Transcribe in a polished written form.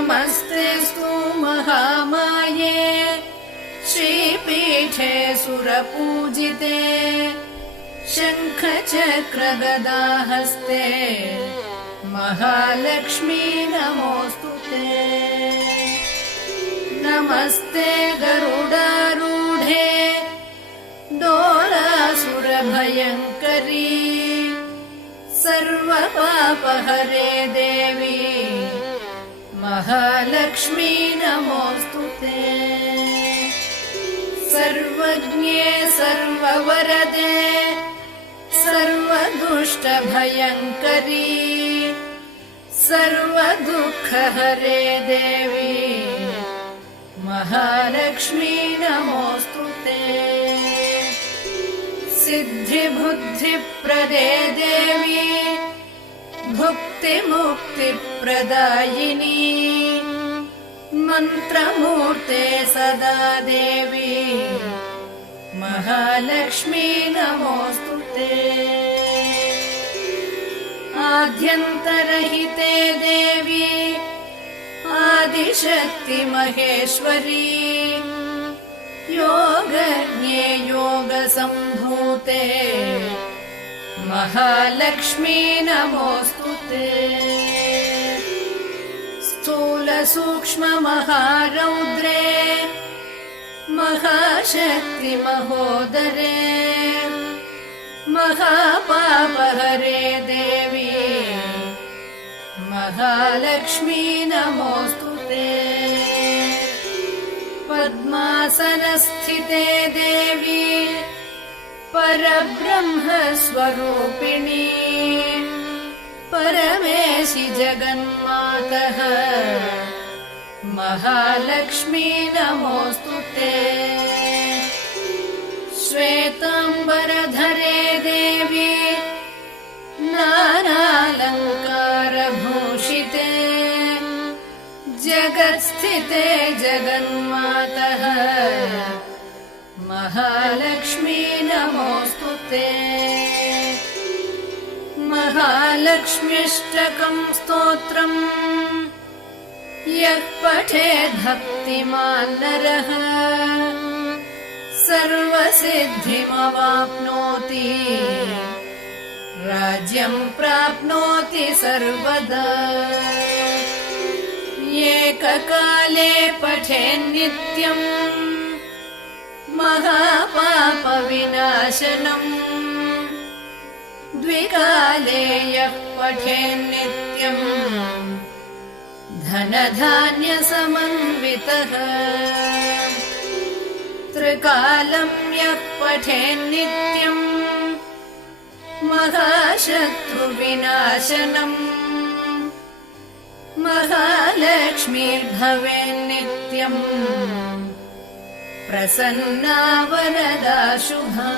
नमस्तेऽस्तु महामाये श्रीपीठे सुरपूजिते शङ्खचक्रगदाहस्ते महालक्ष्मी नमोऽस्तु ते। नमस्ते गरुडारूढे डोलासुरभयङ्करी सर्वपापहरे देवी महालक्ष्मी नमोऽस्तु ते। सर्वज्ञे सर्ववरदे सर्वदुष्टभयङ्करी सर्वदुःखहरे देवी महालक्ष्मी नमोऽस्तु ते। सिद्धिबुद्धिप्रदे देवी भुक्तिमुक्तिप्रदायिनी मन्त्रमूर्ते सदा देवी महालक्ष्मी नमोऽस्तु ते। आद्यन्तरहिते देवी आदिशक्ति महेश्वरी योगज्ञे योगसम्भूते महालक्ष्मी नमोऽस्तु ते। स्थूलसूक्ष्ममहारौद्रे महाशक्ति महोदरे महापापहरे देवी महालक्ष्मी नमोऽस्तु ते। पद्मासनस्थिते देवी परब्रह्मस्वरूपिणी परमेशि जगन्मातः महालक्ष्मी नमोऽस्तु ते। श्वेताम्बरधरे देवी नानालङ्कारभूषिते जगत्स्थिते जगन्मातः महालक्ष्मी नमोऽस्तु ते। महालक्ष्म्यष्टकम् स्तोत्रम् यः पठेत् भक्तिमान् नरः सर्वसिद्धिमवाप्नोति राज्यं प्राप्नोति सर्वदा। एककाले पठेन्नित्यम् महापापविनाशनम् द्विकाले यः पठेन्नित्यम् धनधान्यसमन्वितः त्रिकालं यः पठेन्नित्यम् महाशत्रुविनाशनम् महालक्ष्मीर्भवेन्नित्यम् प्रसन्ना वरदा शुभा।